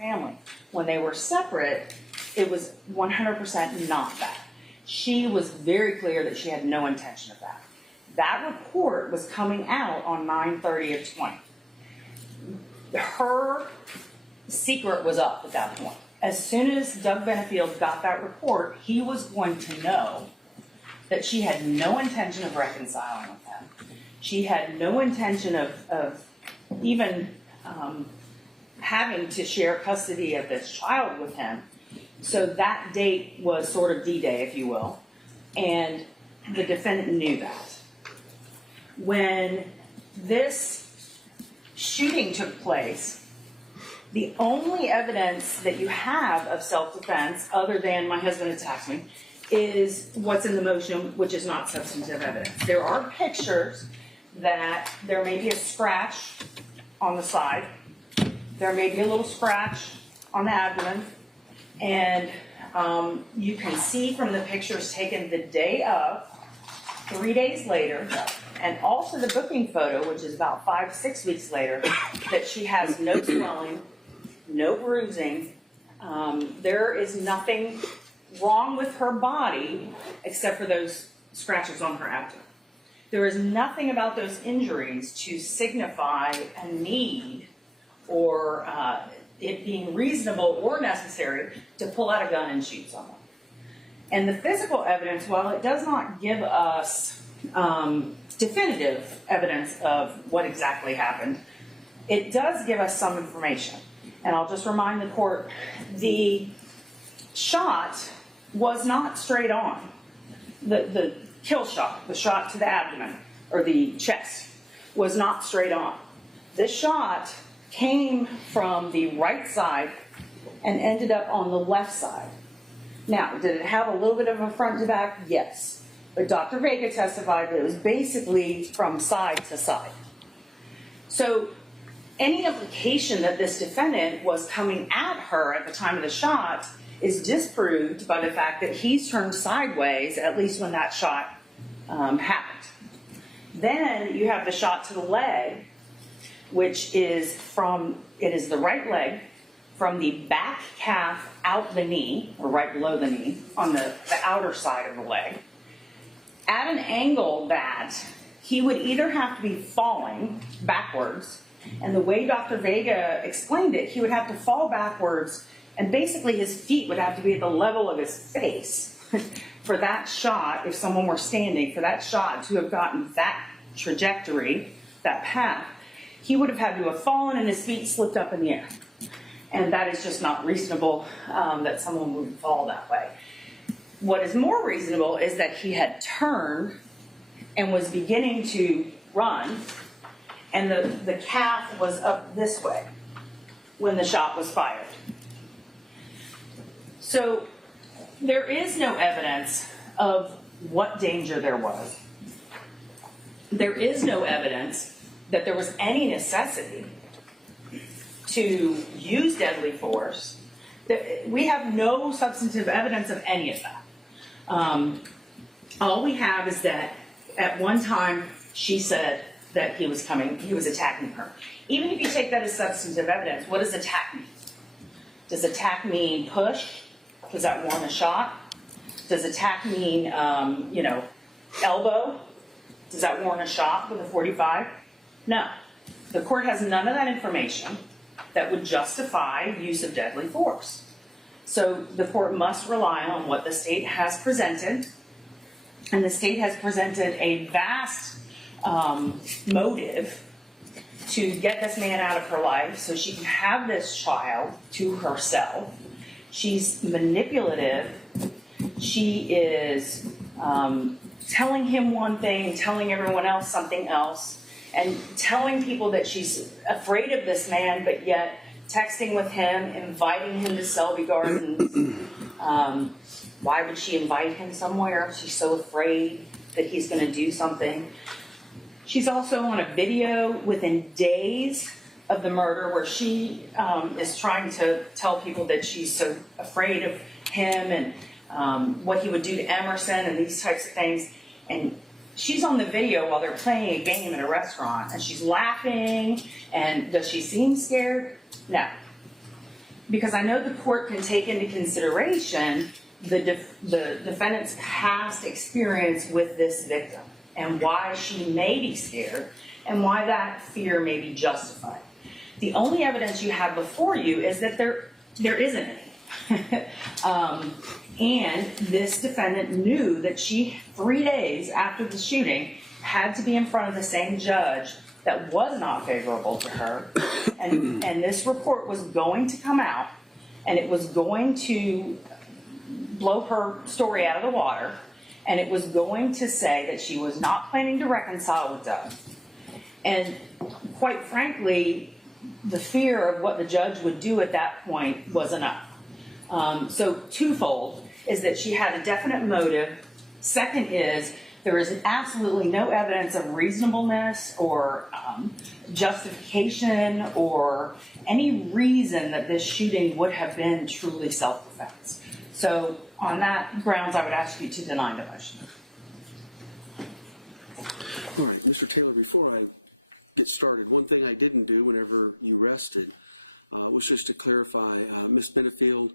family. When they were separate, it was 100% not that. She was very clear that she had no intention of that. That report was coming out on 9/30/20. Her secret was up at that point. As soon as Doug Benefield got that report, he was going to know that she had no intention of reconciling with him. She had no intention of even having to share custody of this child with him. So that date was sort of D-Day, if you will, and the defendant knew that. When this shooting took place, the only evidence that you have of self-defense, other than my husband attacked me, is what's in the motion, which is not substantive evidence. There are pictures that there may be a scratch on the side. There may be a little scratch on the abdomen. And you can see from the pictures taken the day of, 3 days later, and also the booking photo, which is about 5-6 weeks later, that she has no swelling, no bruising. There is nothing wrong with her body except for those scratches on her abdomen. There is nothing about those injuries to signify a need or it being reasonable or necessary to pull out a gun and shoot someone. And the physical evidence, while it does not give us definitive evidence of what exactly happened, it does give us some information. And I'll just remind the court, the shot was not straight on. The kill shot, the shot to the abdomen or the chest, was not straight on. This shot came from the right side and ended up on the left side. Now, did it have a little bit of a front to back? Yes. But Dr. Vega testified that it was basically from side to side. So any implication that this defendant was coming at her at the time of the shot is disproved by the fact that he's turned sideways, at least when that shot happened. Then you have the shot to the leg, which is it is the right leg from the back calf out the knee, or right below the knee, on the outer side of the leg, at an angle that he would either have to be falling backwards, and the way Dr. Vega explained it, he would have to fall backwards, and basically his feet would have to be at the level of his face for that shot, if someone were standing, for that shot to have gotten that trajectory, that path. He would have had to have fallen and his feet slipped up in the air. And that is just not reasonable that someone would fall that way. What is more reasonable is that he had turned and was beginning to run, and the calf was up this way when the shot was fired. So there is no evidence of what danger there was. There is no evidence that there was any necessity to use deadly force. We have no substantive evidence of any of that. All we have is that at one time she said that he was attacking her. Even if you take that as substantive evidence, what does attack mean? Does attack mean push? Does that warrant a shot? Does attack mean, elbow? Does that warrant a shot with a .45? No. The court has none of that information that would justify use of deadly force. So the court must rely on what the state has presented, and the state has presented a vast motive to get this man out of her life so she can have this child to herself. She's manipulative. She is telling him one thing, telling everyone else something else, and telling people that she's afraid of this man, but yet texting with him, inviting him to Selby Gardens. Why would she invite him somewhere? She's so afraid that he's going to do something. She's also on a video within days of the murder where she is trying to tell people that she's so afraid of him and what he would do to Emerson and these types of things. And she's on the video while they're playing a game in a restaurant, and she's laughing. And does she seem scared? No. because I know the court can take into consideration the defendant's past experience with this victim and why she may be scared and why that fear may be justified. The only evidence you have before you is that there isn't any. And this defendant knew that she, 3 days after the shooting, had to be in front of the same judge that was not favorable to her. And this report was going to come out, and it was going to blow her story out of the water, and it was going to say that she was not planning to reconcile with Doug. And quite frankly, the fear of what the judge would do at that point was enough. So twofold is that she had a definite motive. Second is there is absolutely no evidence of reasonableness or justification or any reason that this shooting would have been truly self-defense. So on that grounds, I would ask you to deny the motion. All right, Mr. Taylor, before I get started, one thing I didn't do whenever you rested was just to clarify, Ms. Benefield,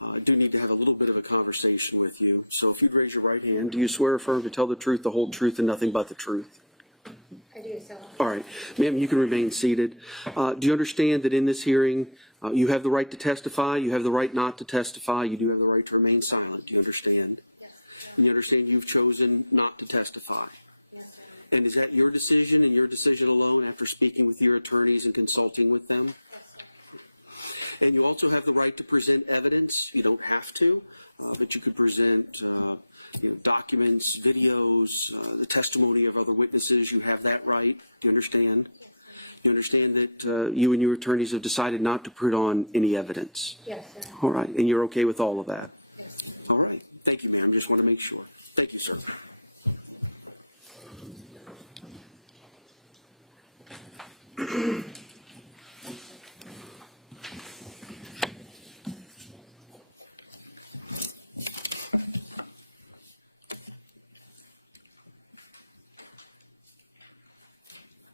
I do need to have a little bit of a conversation with you. So if you'd raise your right hand, do you swear or affirm to tell the truth, the whole truth, and nothing but the truth? I do, so. All right. Ma'am, you can remain seated. Do you understand that in this hearing, you have the right to testify, you have the right not to testify, you do have the right to remain silent? Do you understand? Yes. And you understand you've chosen not to testify? Yes, sir. And is that your decision and your decision alone after speaking with your attorneys and consulting with them? Yes, sir. And you also have the right to present evidence. You don't have to, but you could present documents, videos, the testimony of other witnesses. You have that right. Do you understand? Yes, sir. You understand that you and your attorneys have decided not to put on any evidence? Yes, sir. All right. And you're okay with all of that? Yes, sir. All right. Thank you, ma'am. Just want to make sure. Thank you, sir.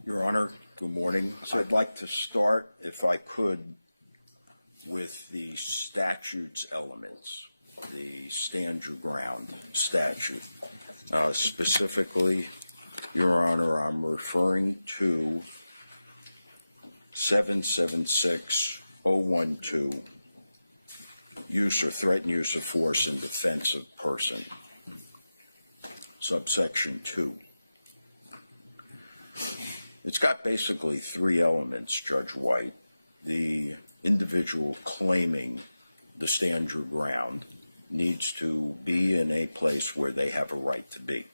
Your Honor, good morning. I'd like to start, if I could, with the statute's elements, the stand your ground statute. Specifically, Your Honor, I'm referring to 776-012, use or threatened use of force in defense of person, subsection 2. It's got basically 3 elements, Judge White. The individual claiming the stand your ground needs to be in a place where they have a right to be.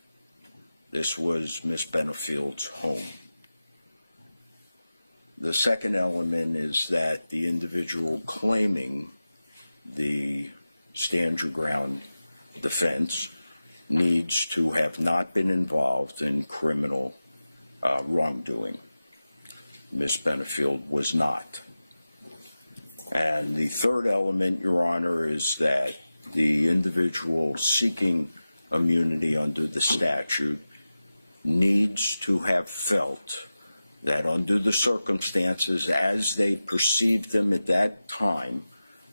This was Ms. Benefield's home. The second element is that the individual claiming the stand your ground defense needs to have not been involved in criminal wrongdoing. Ms. Benefield was not. And the third element, Your Honor, is that the individual seeking immunity under the statute needs to have felt that under the circumstances as they perceived them at that time,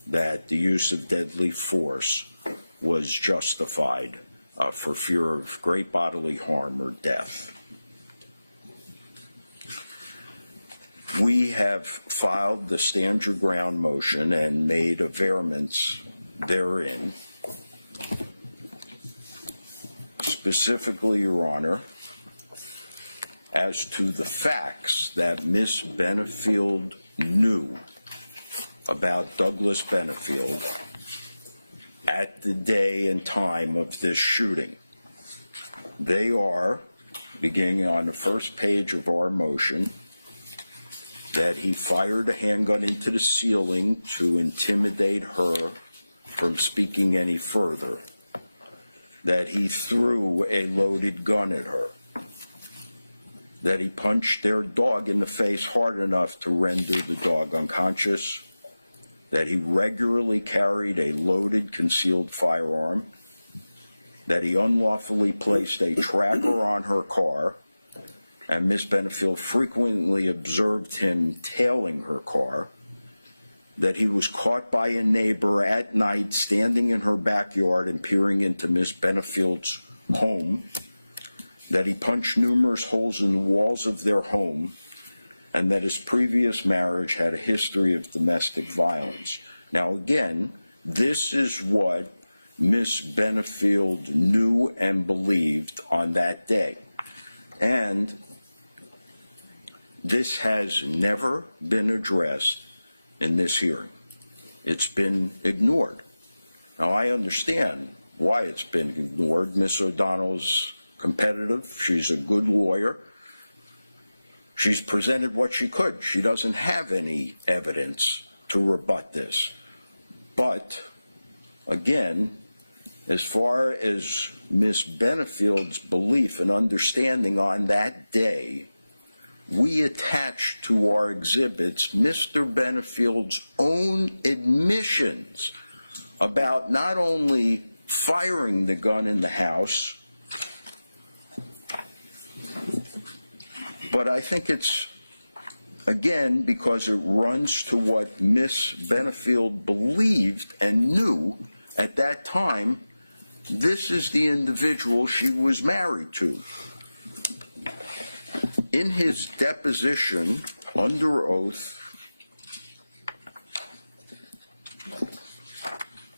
that the use of deadly force was justified for fear of great bodily harm or death. We have filed the stand your ground motion and made averments therein. Specifically, Your Honor, as to the facts that Ms. Benefield knew about Douglas Benefield at the day and time of this shooting. They are, beginning on the first page of our motion, that he fired a handgun into the ceiling to intimidate her from speaking any further, that he threw a loaded gun at her, that he punched their dog in the face hard enough to render the dog unconscious, that he regularly carried a loaded concealed firearm, that he unlawfully placed a tracker on her car, and Ms. Benefield frequently observed him tailing her car, that he was caught by a neighbor at night standing in her backyard and peering into Miss Benefield's home, that he punched numerous holes in the walls of their home, and that his previous marriage had a history of domestic violence. Now again, this is what Miss Benefield knew and believed on that day. And this has never been addressed in this hearing. It's been ignored. Now, I understand why it's been ignored. Ms. O'Donnell's competitive. She's a good lawyer. She's presented what she could. She doesn't have any evidence to rebut this. But, again, as far as Ms. Benefield's belief and understanding on that day, we attached to our exhibits Mr. Benefield's own admissions about not only firing the gun in the house, but I think it's, again, because it runs to what Ms. Benefield believed and knew at that time, this is the individual she was married to. In his deposition under oath,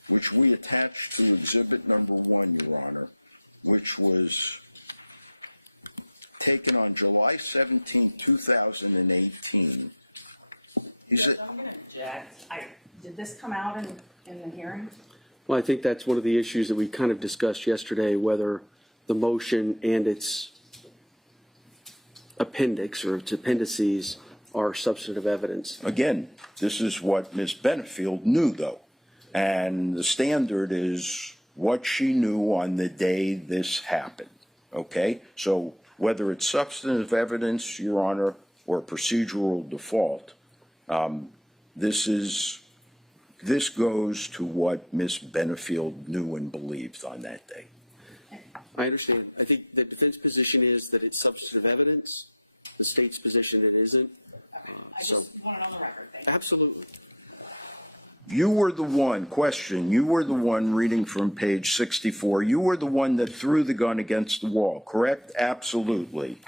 which we attached to exhibit number 1, Your Honor, which was taken on July 17, 2018. Judge, I'm going to object. Did this come out in the hearing? Well, I think that's one of the issues that we kind of discussed yesterday, whether the motion and its appendix or its appendices are substantive evidence. Again, this is what Ms. Benefield knew, though. And the standard is what she knew on the day this happened, okay? So whether it's substantive evidence, Your Honor, or procedural default, this goes to what Ms. Benefield knew and believed on that day. I understand. I think the defense position is that it's substantive evidence. The state's position it isn't. Okay. I just want it on the record. Thank you. Absolutely. You were the one, question, you were the one reading from page 64. You were the one that threw the gun against the wall, correct? Absolutely.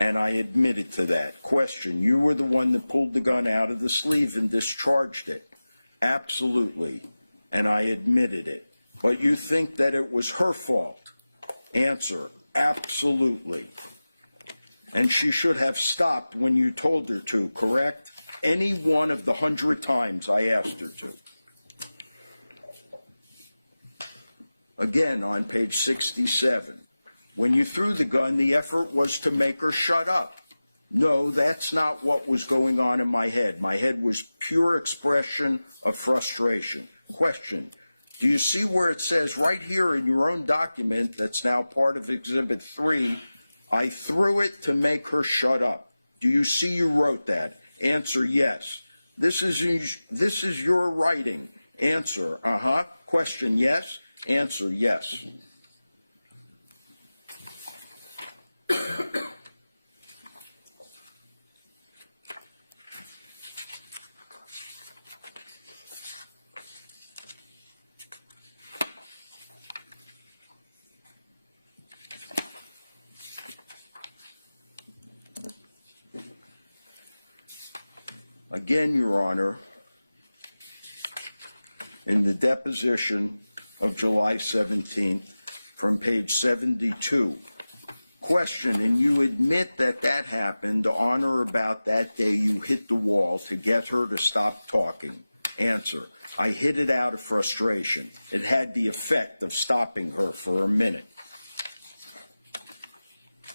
And I admitted to that. Question, you were the one that pulled the gun out of the sleeve and discharged it. Absolutely. And I admitted it. But you think that it was her fault? Answer, absolutely. And she should have stopped when you told her to, correct? Any one of the 100 times I asked her to. Again, on page 67, when you threw the gun, the effort was to make her shut up. No, that's not what was going on in my head. My head was pure expression of frustration. Question, do you see where it says right here in your own document that's now part of Exhibit 3, I threw it to make her shut up? Do you see you wrote that? Answer, yes. This is your writing. Answer, Question, yes. Answer, yes. Again, Your Honor, in the deposition of July 17th from page 72, question, and you admit that that happened on or about that day you hit the wall to get her to stop talking. Answer, I hit it out of frustration. It had the effect of stopping her for a minute.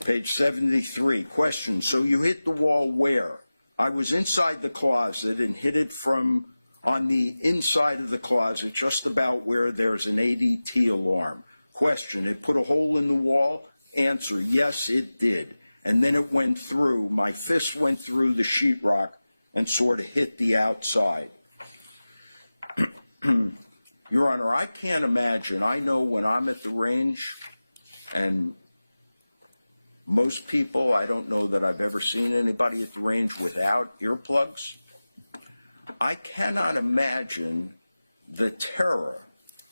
Page 73, question, so you hit the wall where? I was inside the closet and hit it from on the inside of the closet, just about where there's an ADT alarm. Question, it put a hole in the wall? Answer, yes, it did. And then it went through, my fist went through the sheetrock and sort of hit the outside. Your Honor, I can't imagine. I know when I'm at the range, and most people, I don't know that I've ever seen anybody at the range without earplugs. I cannot imagine the terror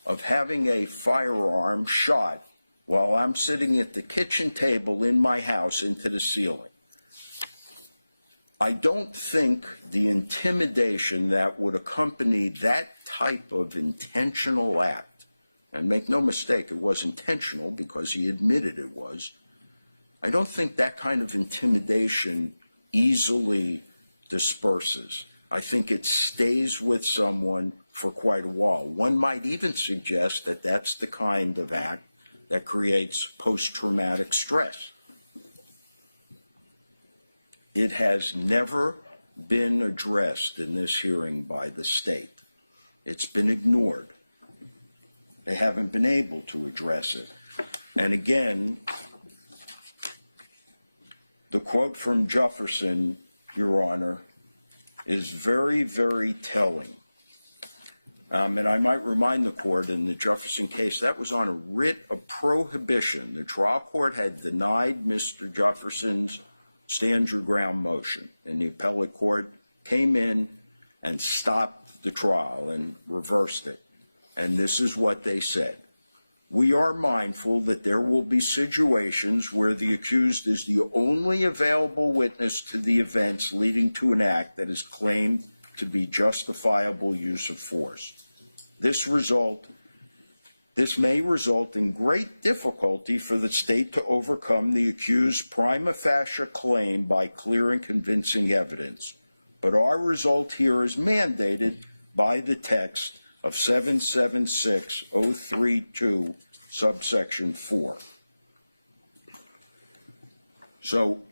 of having a firearm shot while I'm sitting at the kitchen table in my house into the ceiling. I don't think the intimidation that would accompany that type of intentional act, and make no mistake, it was intentional because he admitted it was, I don't think that kind of intimidation easily disperses. I think it stays with someone for quite a while. One might even suggest that that's the kind of act that creates post-traumatic stress. It has never been addressed in this hearing by the state. It's been ignored. They haven't been able to address it. And again, the quote from Jefferson, Your Honor, is very, very telling. And I might remind the court in the Jefferson case, that was on a writ of prohibition. The trial court had denied Mr. Jefferson's stand your ground motion, and the appellate court came in and stopped the trial and reversed it. And this is what they said. We are mindful that there will be situations where the accused is the only available witness to the events leading to an act that is claimed to be justifiable use of force. This may result in great difficulty for the state to overcome the accused's prima facie claim by clear and convincing evidence. But our result here is mandated by the text of 776032, subsection 4. So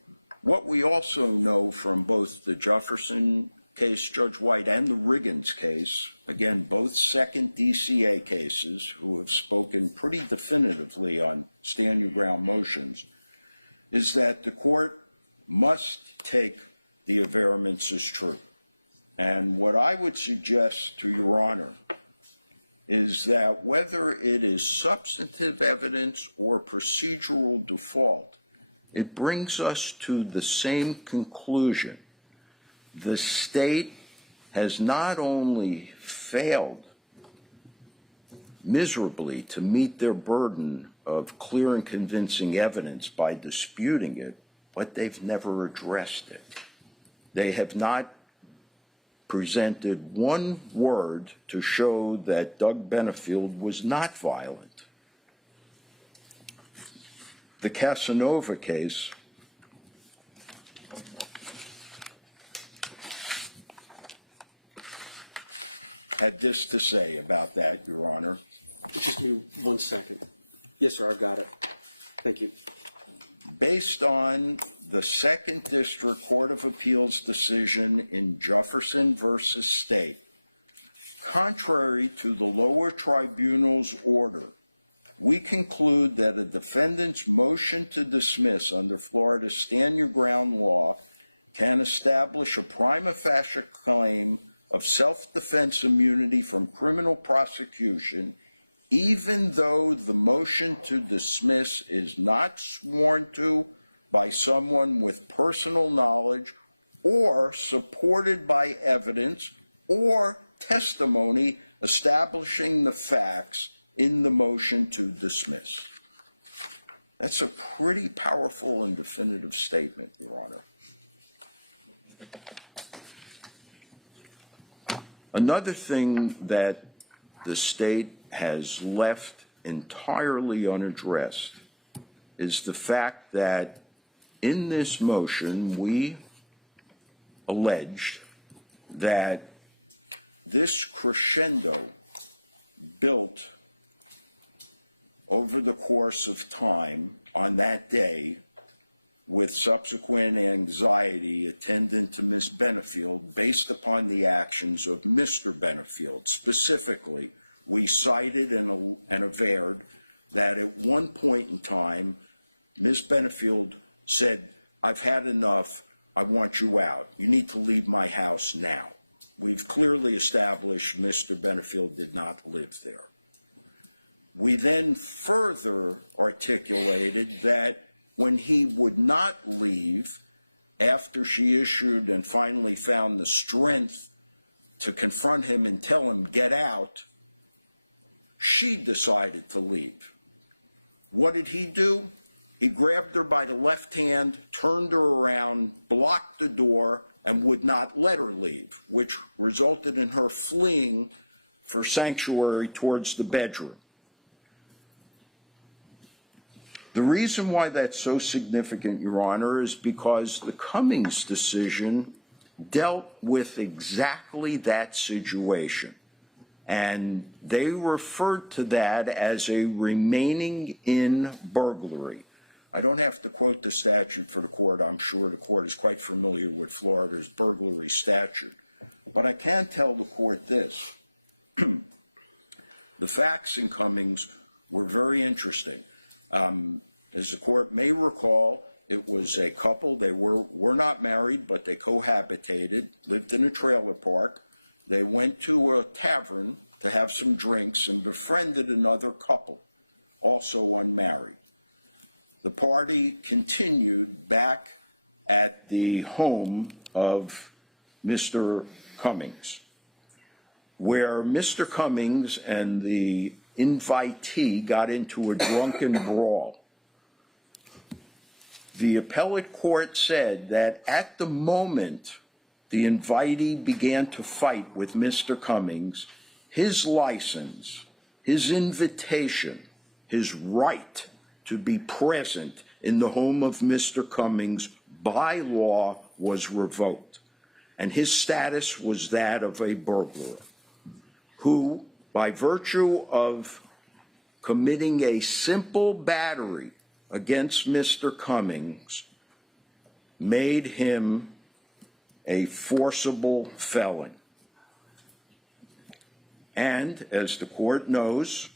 what we also know from both the Jefferson case, Judge White, and the Riggins case, again, both second DCA cases who have spoken pretty definitively on stand your ground motions, is that the court must take the averments as true. And what I would suggest to Your Honor is that whether it is substantive evidence or procedural default, it brings us to the same conclusion. The state has not only failed miserably to meet their burden of clear and convincing evidence by disputing it, but they've never addressed it. They have not presented one word to show that Doug Benefield was not violent. The Casanova case had this to say about that, Your Honor. Just give me 1 second. Yes, sir, I've got it. Thank you. Based on the Second District Court of Appeals decision in Jefferson versus State, contrary to the lower tribunal's order, we conclude that a defendant's motion to dismiss under Florida's stand your ground law can establish a prima facie claim of self-defense immunity from criminal prosecution, even though the motion to dismiss is not sworn to by someone with personal knowledge or supported by evidence or testimony establishing the facts in the motion to dismiss. That's a pretty powerful and definitive statement, Your Honor. Another thing that the state has left entirely unaddressed is the fact that in this motion we alleged that this crescendo built over the course of time on that day with subsequent anxiety attendant to Ms. Benefield based upon the actions of Mr. Benefield. Specifically, we cited and averred that at one point in time, Ms. Benefield said, I've had enough, I want you out. You need to leave my house now. We've clearly established Mr. Benefield did not live there. We then further articulated that when he would not leave after she issued and finally found the strength to confront him and tell him, get out, she decided to leave. What did he do? He grabbed her by the left hand, turned her around, blocked the door, and would not let her leave, which resulted in her fleeing for sanctuary towards the bedroom. The reason why that's so significant, Your Honor, is because the Cummings decision dealt with exactly that situation. And they referred to that as a remaining in burglary. I don't have to quote the statute for the court. I'm sure the court is quite familiar with Florida's burglary statute. But I can tell the court this. The facts in Cummings were very interesting. As the court may recall, it was a couple. They were not married, but they cohabitated, lived in a trailer park. They went to a tavern to have some drinks and befriended another couple, also unmarried. The party continued back at the home of Mr. Cummings, where Mr. Cummings and the invitee got into a drunken brawl. The appellate court said that at the moment the invitee began to fight with Mr. Cummings, his license, his invitation, his right to be present in the home of Mr. Cummings by law was revoked, and his status was that of a burglar who, by virtue of committing a simple battery against Mr. Cummings, made him a forcible felon. And as the court knows,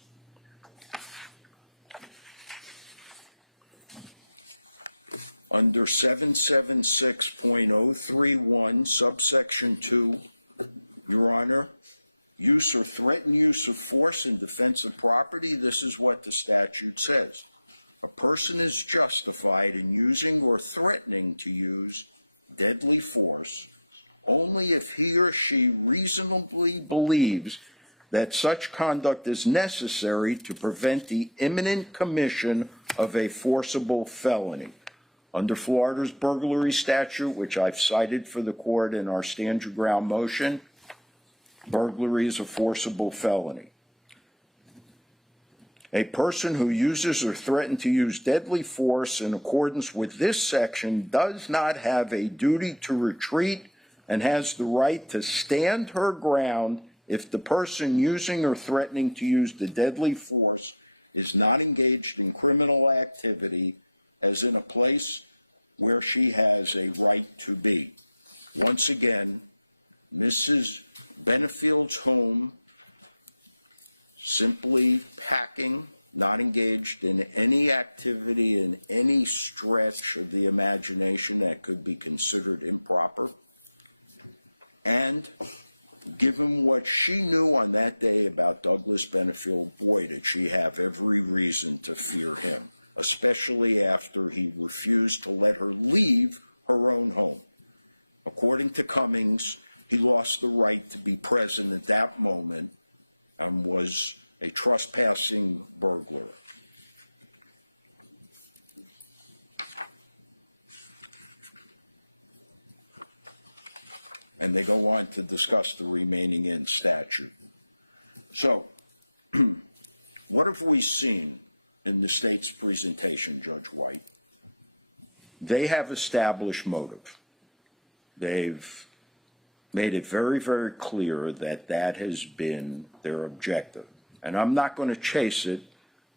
under 776.031, subsection 2, Your Honor, use or threatened use of force in defense of property, this is what the statute says. A person is justified in using or threatening to use deadly force only if he or she reasonably believes that such conduct is necessary to prevent the imminent commission of a forcible felony. Under Florida's burglary statute, which I've cited for the court in our stand your ground motion, burglary is a forcible felony. A person who uses or threatens to use deadly force in accordance with this section does not have a duty to retreat and has the right to stand her ground if the person using or threatening to use the deadly force is not engaged in criminal activity, as in a place where she has a right to be. Once again, Mrs. Benefield's home, simply packing, not engaged in any activity in any stretch of the imagination that could be considered improper. And given what she knew on that day about Douglas Benefield, boy, did she have every reason to fear him, especially after he refused to let her leave her own home. According to Cummings, he lost the right to be present at that moment and was a trespassing burglar. And they go on to discuss the remaining in statute. So, what have we seen in the state's presentation, Judge White? They have established motive. They've made it very, very clear that that has been their objective. And I'm not going to chase it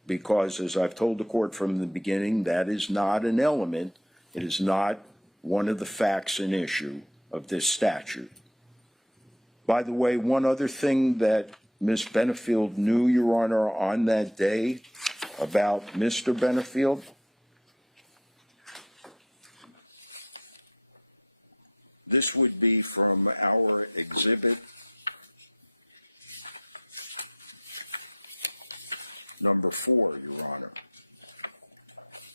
because, as I've told the court from the beginning, that is not an element. It is not one of the facts and issue of this statute. By the way, one other thing that Ms. Benefield knew, Your Honor, on that day about Mr. Benefield, this would be from our exhibit number 4, Your Honor.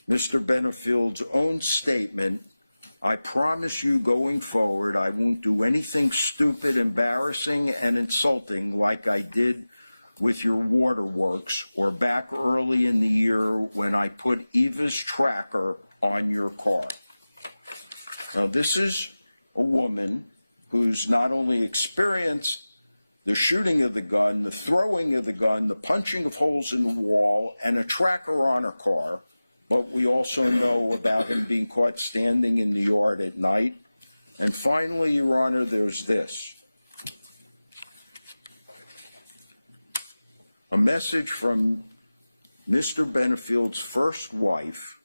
Mr. Benefield's own statement I promise you going forward, I won't do anything stupid, embarrassing, and insulting like I did with your waterworks or back early in the year when I put Eva's tracker on your car. Now, this is a woman who's not only experienced the shooting of the gun, the throwing of the gun, the punching of holes in the wall, and a tracker on her car, but we also know about him being caught standing in the yard at night. And finally, Your Honor, there's this. A message from Mr. Benefield's first wife,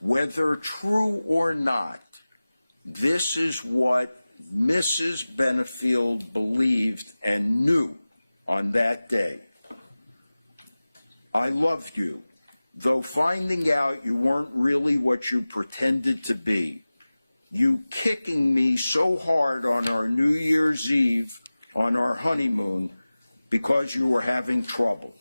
whether true or not, this is what Mrs. Benefield believed and knew on that day. I loved you. Though finding out you weren't really what you pretended to be, you kicking me so hard on our New Year's Eve, on our honeymoon, because you were having trouble.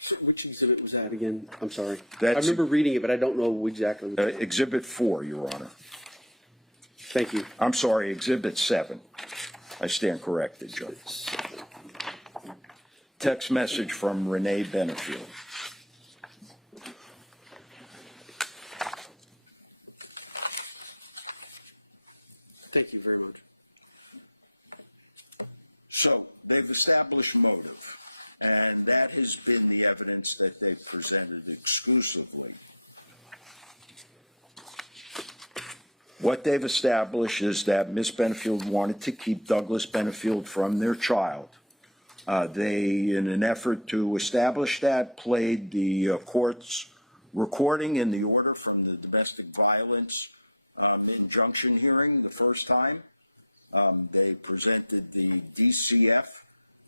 So which exhibit was that again? I'm sorry. I That's remember reading it, but I don't know exactly. Exhibit 4, Your Honor. Thank you. I'm sorry, Exhibit 7. I stand corrected, Judge. Text message from Renee Benefield. Thank you very much. So they've established motive, and that has been the evidence that they've presented exclusively. What they've established is that Ms. Benefield wanted to keep Douglas Benefield from their child. They, in an effort to establish that, played the court's recording in the order from the domestic violence injunction hearing the first time. They presented the DCF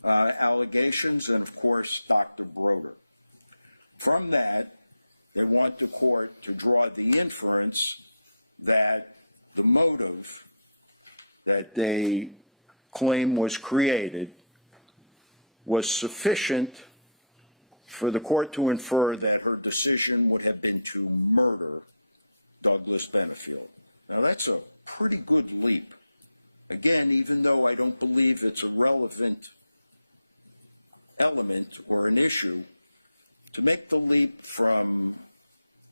allegations and, of course, Dr. Broder. From that, they want the court to draw the inference that the motive that they claim was created was sufficient for the court to infer that her decision would have been to murder Douglas Benefield. Now, that's a pretty good leap. Again, even though I don't believe it's a relevant element or an issue, to make the leap from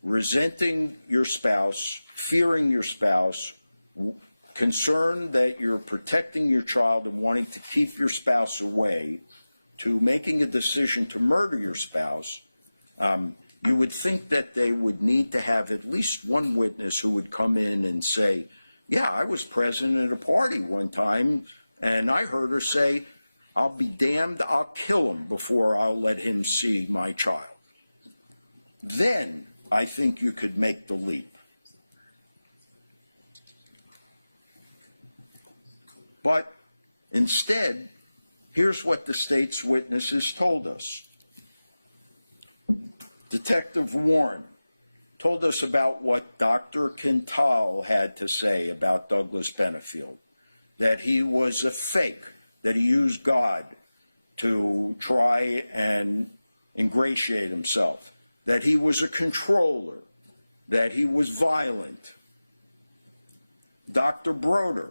resenting your spouse, fearing your spouse, concerned that you're protecting your child and wanting to keep your spouse away, to making a decision to murder your spouse, you would think that they would need to have at least one witness who would come in and say, yeah, I was present at a party one time, and I heard her say, I'll be damned, I'll kill him before I'll let him see my child. Then I think you could make the leap. But instead, here's what the state's witnesses told us. Detective Warren told us about what Dr. Quintal had to say about Douglas Benefield, that he was a fake, that he used God to try and ingratiate himself, that he was a controller, that he was violent. Dr. Broder,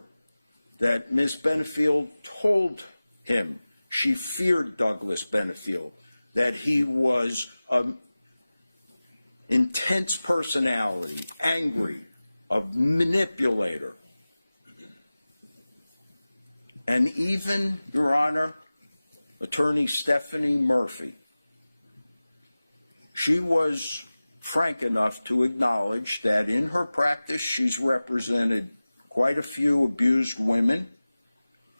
that Ms. Benefield told him she feared Douglas Benefield, that he was an intense personality, angry, a manipulator. And even, Your Honor, Attorney Stephanie Murphy, she was frank enough to acknowledge that in her practice she's represented quite a few abused women,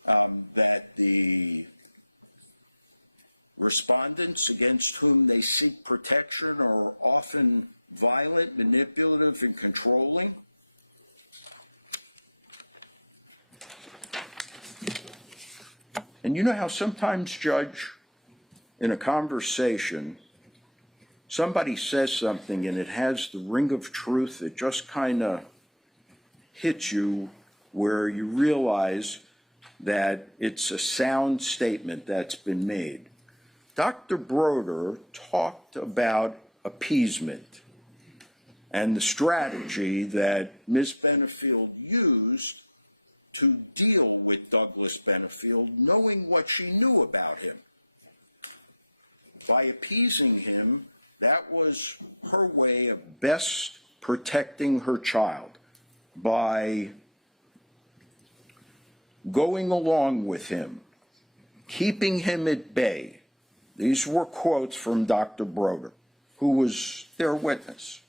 that the respondents against whom they seek protection are often violent, manipulative, and controlling. And you know how sometimes, Judge, in a conversation, somebody says something and it has the ring of truth, it just kind of hits you where you realize that it's a sound statement that's been made. Dr. Broder talked about appeasement and the strategy that Ms. Benefield used to deal with Douglas Benefield, knowing what she knew about him. By appeasing him, that was her way of best protecting her child, by going along with him, keeping him at bay. These were quotes from Dr. Broder, who was their witness.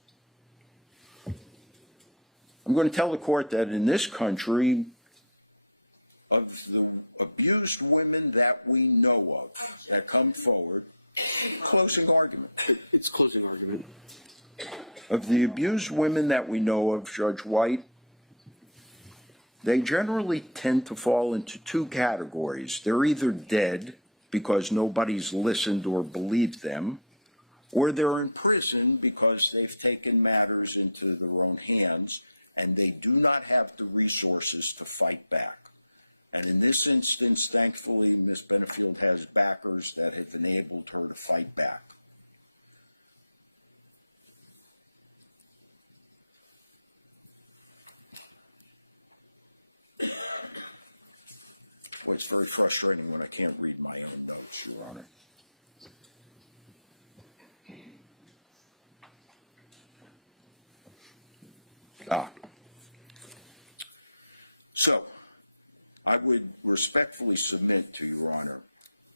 I'm going to tell the court that in this country, of the abused women that we know of that come forward, closing argument. It's closing argument. Of the abused women that we know of, Judge White, they generally tend to fall into two categories. They're either dead because nobody's listened or believed them, or they're in prison because they've taken matters into their own hands and they do not have the resources to fight back. And in this instance, thankfully, Ms. Benefield has backers that have enabled her to fight back. Well, it's very frustrating when I can't read my own notes, Your Honor. So, I would respectfully submit to Your Honor,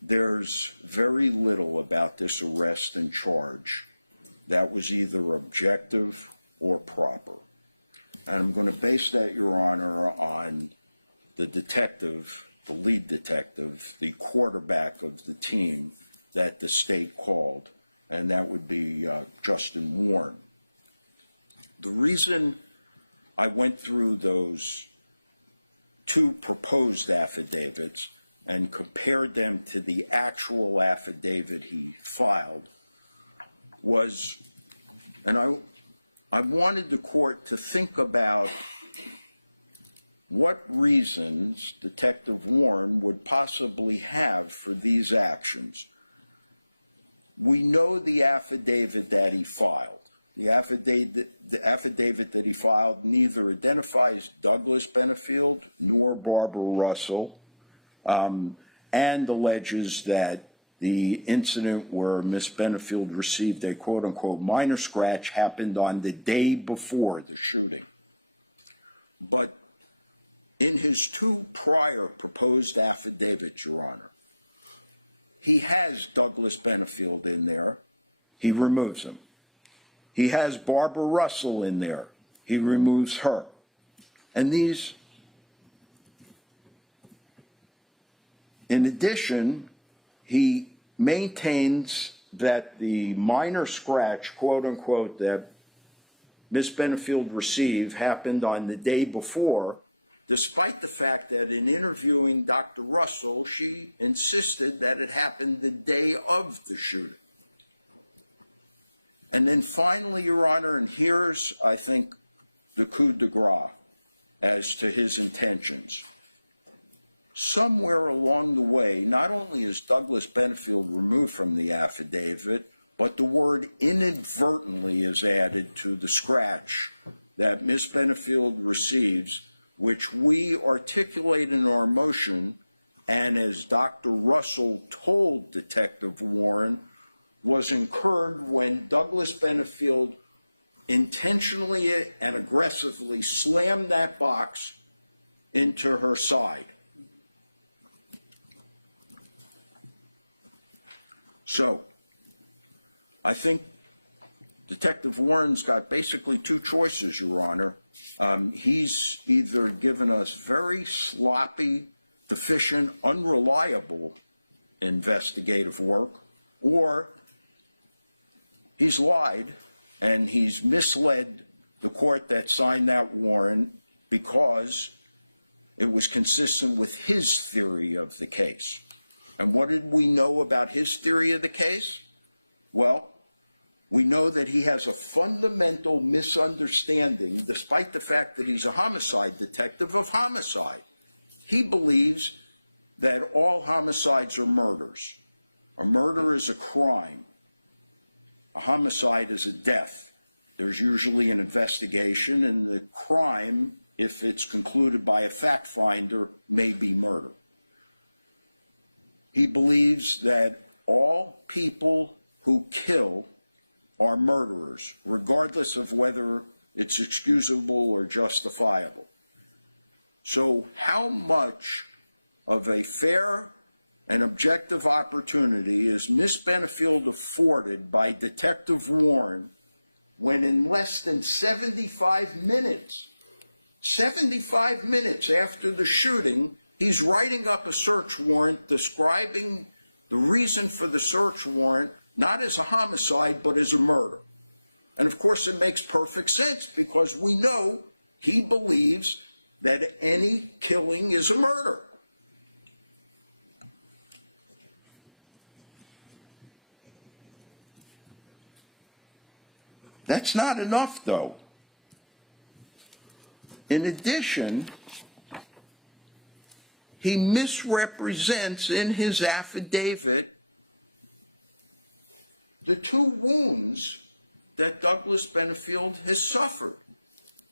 there's very little about this arrest and charge that was either objective or proper. And I'm going to base that, Your Honor, on the detective, the lead detective, the quarterback of the team that the state called, and that would be Justin Warren. The reason I went through those two proposed affidavits and compared them to the actual affidavit he filed was, and I wanted the court to think about what reasons Detective Warren would possibly have for these actions. We know the affidavit that he filed. The affidavit that he filed neither identifies Douglas Benefield nor Barbara Russell, and alleges that the incident where Ms. Benefield received a quote-unquote minor scratch happened on the day before the shooting. But in his two prior proposed affidavits, Your Honor, he has Douglas Benefield in there. He removes him. He has Barbara Russell in there. He removes her. And these, in addition, he maintains that the minor scratch, quote unquote, that Ms. Benefield received happened on the day before, despite the fact that in interviewing Dr. Russell, she insisted that it happened the day of the shooting. And then finally, Your Honor, and here's, I think, the coup de grace as to his intentions. Somewhere along the way, not only is Douglas Benefield removed from the affidavit, but the word inadvertently is added to the scratch that Ms. Benefield receives, which we articulate in our motion, and as Dr. Russell told Detective Warren, was incurred when Douglas Benefield intentionally and aggressively slammed that box into her side. So, I think Detective Warren's got basically two choices, Your Honor. He's either given us very sloppy, deficient, unreliable investigative work, or he's lied and he's misled the court that signed that warrant because it was consistent with his theory of the case. And what did we know about his theory of the case? Well, we know that he has a fundamental misunderstanding, despite the fact that he's a homicide detective, of homicide. He believes that all homicides are murders. A murder is a crime. A homicide is a death. There's usually an investigation, and the crime, if it's concluded by a fact finder, may be murder. He believes that all people who kill are murderers, regardless of whether it's excusable or justifiable. So how much of a fair and objective opportunity is Miss Benefield afforded by Detective Warren when in less than 75 minutes after the shooting, he's writing up a search warrant describing the reason for the search warrant not as a homicide, but as a murder. And of course, it makes perfect sense because we know he believes that any killing is a murder. That's not enough, though. In addition, he misrepresents in his affidavit the 2 wounds that Douglas Benefield has suffered.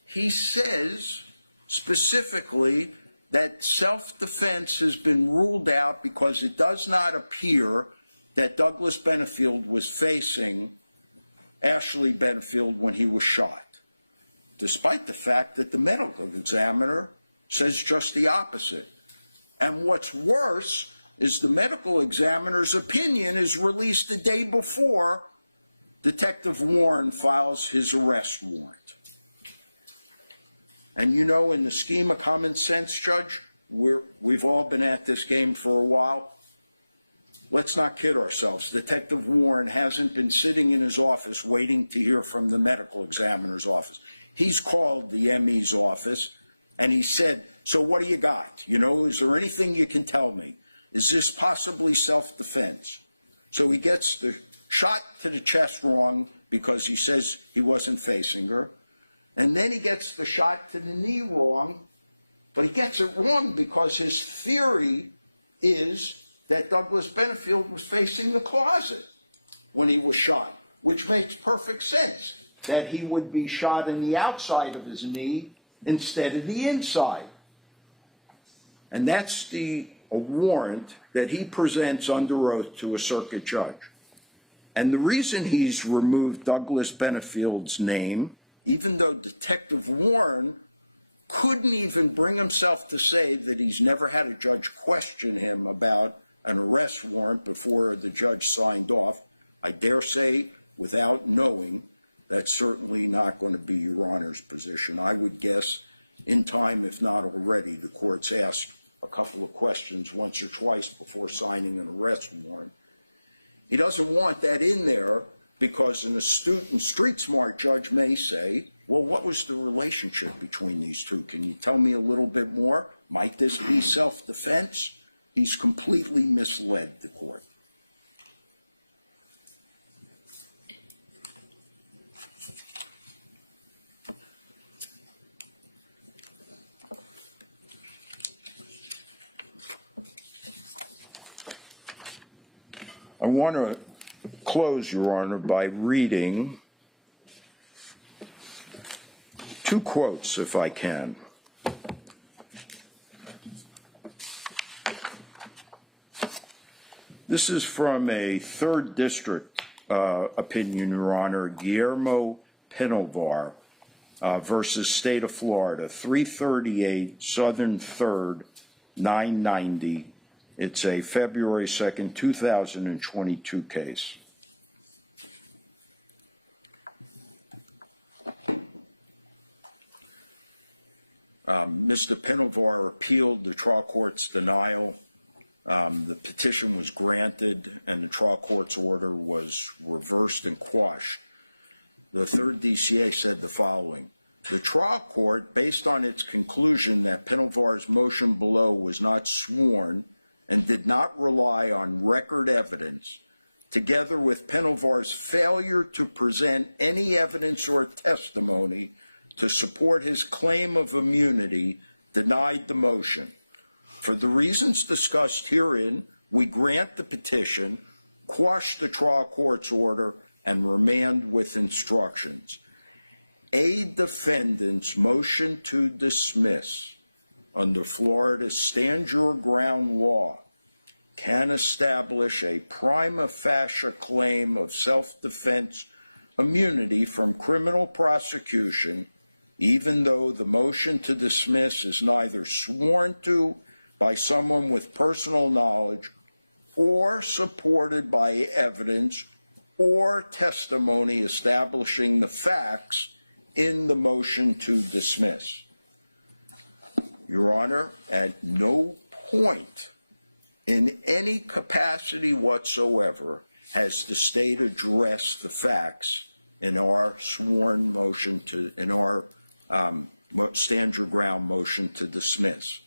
He says specifically that self-defense has been ruled out because it does not appear that Douglas Benefield was facing Ashley Benefield when he was shot, despite the fact that the medical examiner says just the opposite. And what's worse is the medical examiner's opinion is released the day before Detective Warren files his arrest warrant. And you know, in the scheme of common sense, Judge, we've all been at this game for a while. Let's not kid ourselves. Detective Warren hasn't been sitting in his office waiting to hear from the medical examiner's office. He's called the ME's office and he said, so what do you got? You know, is there anything you can tell me? Is this possibly self-defense? So he gets the shot to the chest wrong because he says he wasn't facing her. And then he gets the shot to the knee wrong, but he gets it wrong because his theory is that Douglas Benefield was facing the closet when he was shot, which makes perfect sense that he would be shot in the outside of his knee instead of the inside. And that's a warrant that he presents under oath to a circuit judge. And the reason he's removed Douglas Benefield's name, even though Detective Warren couldn't even bring himself to say that he's never had a judge question him about an arrest warrant before the judge signed off, I dare say, without knowing, that's certainly not going to be Your Honor's position. I would guess in time, if not already, the court's asked a couple of questions once or twice before signing an arrest warrant. He doesn't want that in there because an astute and street-smart judge may say, well, what was the relationship between these two? Can you tell me a little bit more? Might this be self-defense? He's completely misled the court. I want to close, Your Honor, by reading 2 quotes, if I can. This is from a 3rd District opinion, Your Honor, Guillermo Penovar versus State of Florida, 338 Southern 3rd, 990. It's a February 2nd, 2022 case. Mr. Penovar appealed the trial court's denial. The petition was granted and the trial court's order was reversed and quashed. The 3rd DCA said the following: the trial court, based on its conclusion that Penovar's motion below was not sworn and did not rely on record evidence, together with Penovar's failure to present any evidence or testimony to support his claim of immunity, denied the motion. For the reasons discussed herein, we grant the petition, quash the trial court's order, and remand with instructions. a defendant's motion to dismiss under Florida's stand your ground law can establish a prima facie claim of self-defense immunity from criminal prosecution, even though the motion to dismiss is neither sworn to by someone with personal knowledge or supported by evidence or testimony establishing the facts in the motion to dismiss. Your Honor, at no point in any capacity whatsoever has the state addressed the facts in our sworn motion to, in our stand your ground motion to dismiss.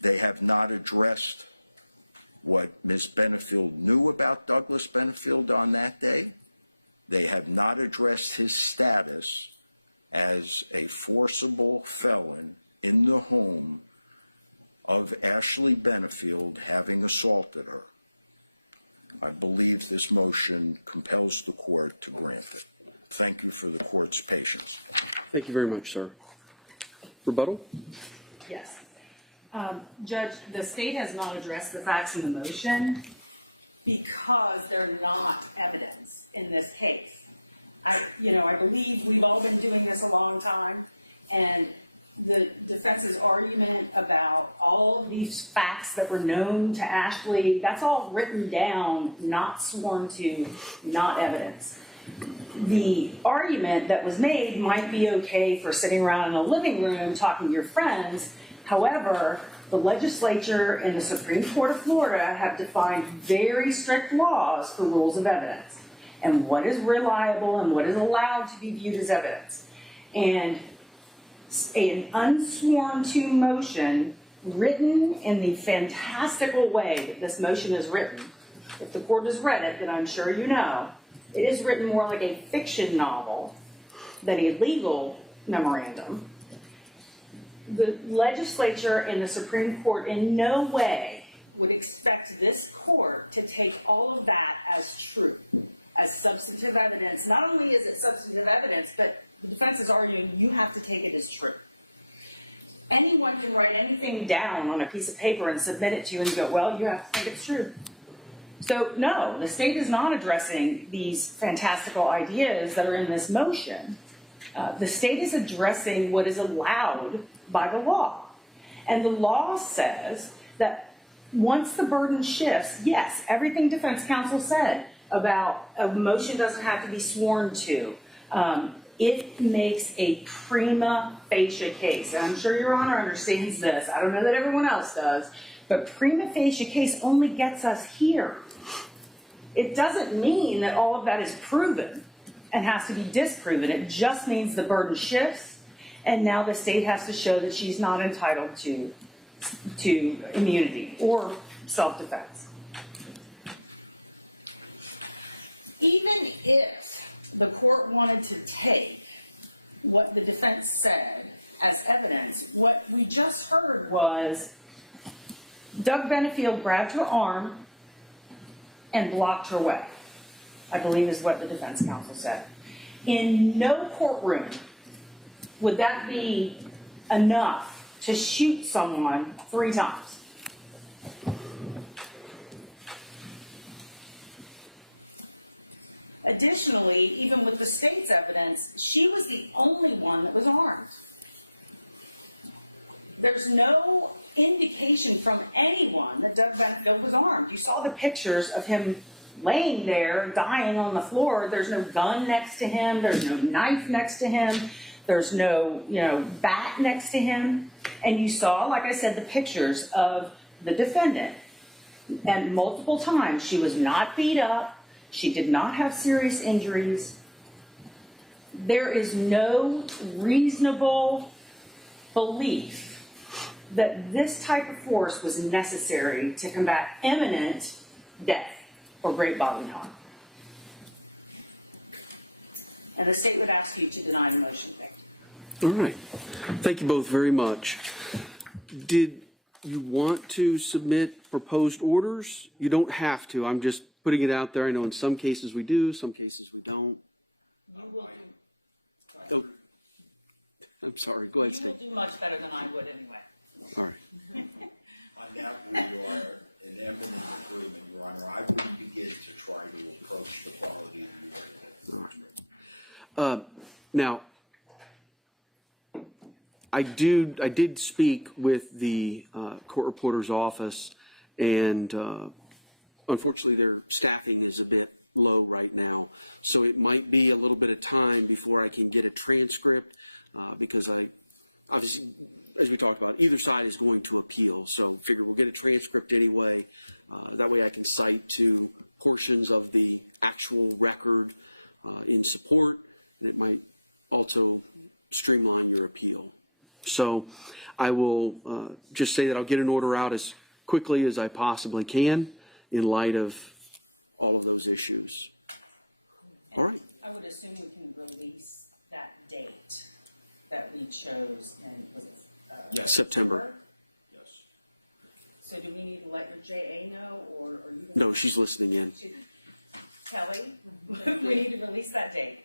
They have not addressed what Ms. Benefield knew about Douglas Benefield on that day. They have not addressed his status as a forcible felon in the home of Ashley Benefield having assaulted her. I believe this motion compels the court to grant it. Thank you for the court's patience. Thank you very much, sir. Rebuttal? Yes. Judge, the state has not addressed the facts in the motion because they're not evidence in this case. I believe we've all been doing this a long time, and the defense's argument about all of these facts that were known to Ashley, that's all written down, not sworn to, not evidence. The argument that was made might be okay for sitting around in a living room talking to your friends. However, the legislature and the Supreme Court of Florida have defined very strict laws for rules of evidence and what is reliable and what is allowed to be viewed as evidence. And an unsworn to motion written in the fantastical way that this motion is written, if the court has read it, then I'm sure you know, it is written more like a fiction novel than a legal memorandum. The legislature and the Supreme Court in no way would expect this court to take all of that as true, as substantive evidence. Not only is it substantive evidence, but the defense is arguing you have to take it as true. Anyone can write anything down on a piece of paper and submit it to you and go, well, you have to think it's true. So no, the state is not addressing these fantastical ideas that are in this motion. The state is addressing what is allowed by the law. And the law says that once the burden shifts, yes, everything defense counsel said about a motion doesn't have to be sworn to. It makes a prima facie case. And I'm sure Your Honor understands this. I don't know that everyone else does. But prima facie case only gets us here. It doesn't mean that all of that is proven and has to be disproven. It just means the burden shifts, and now the state has to show that she's not entitled to immunity or self-defense. Even if the court wanted to take what the defense said as evidence, what we just heard was Doug Benefield grabbed her arm and blocked her way, I believe is what the defense counsel said. In no courtroom would that be enough to shoot someone 3 times. Additionally, even with the state's evidence, she was the only one that was armed. There's no indication from anyone that Doug Benefield was armed. You saw the pictures of him laying there, dying on the floor. There's no gun next to him. There's no knife next to him. There's no, bat next to him. And you saw, like I said, the pictures of the defendant. And multiple times, she was not beat up. She did not have serious injuries. There is no reasonable belief that this type of force was necessary to combat imminent death or great bodily harm. And the state would ask you to deny the motion. Thank you. All right. Thank you both very much. Did you want to submit proposed orders? You don't have to. I'm just putting it out there. I know in some cases we do, some cases we don't. You will Oh, I'm sorry, go ahead, You will Steve. do much better than I would anyway. All right. On that, we are in eminent agreement, Your Honor. I wouldn't begin to try to approach the quality of the argument. Now, I did speak with the court reporter's office, and unfortunately their staffing is a bit low right now. So it might be a little bit of time before I can get a transcript, because obviously, as we talked about, either side is going to appeal. So figure we'll get a transcript anyway. That way I can cite to portions of the actual record in support, and it might also streamline your appeal. So I will just say that I'll get an order out as quickly as I possibly can in light of all of those issues. All right. I would assume we can release that date that we chose in, was it? Yes. September. Yes. So do we need to let your JA know, or are you? No, she's listening in. Kelly, we need to release that date.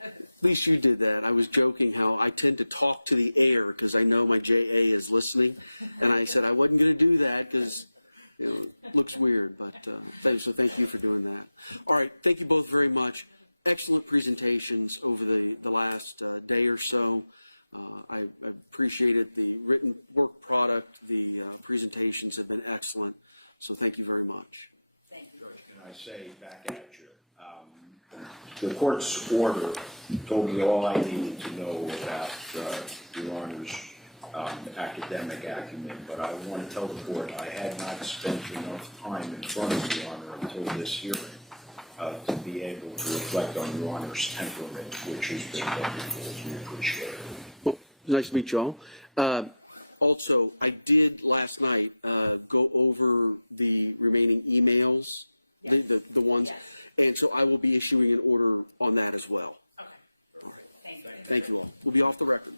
At least you did that. I was joking how I tend to talk to the air because I know my JA is listening. And I said I wasn't going to do that because, it looks weird. But so thank you for doing that. All right. Thank you both very much. Excellent presentations over the last day or so. I appreciated the written work product. The presentations have been excellent. So thank you very much. Thank you. Judge, can I say back at you? The court's order told me all I needed to know about Your Honor's academic acumen, but I want to tell the court I had not spent enough time in front of Your Honor until this hearing to be able to reflect on Your Honor's temperament, which has been wonderful. We appreciate it. Well, nice to meet you all. Also, I did last night go over the remaining emails, Yes. the ones, Yes. and so I will be issuing an order on that as well. Okay. All right. Thank you. Thank you all. We'll be off the record.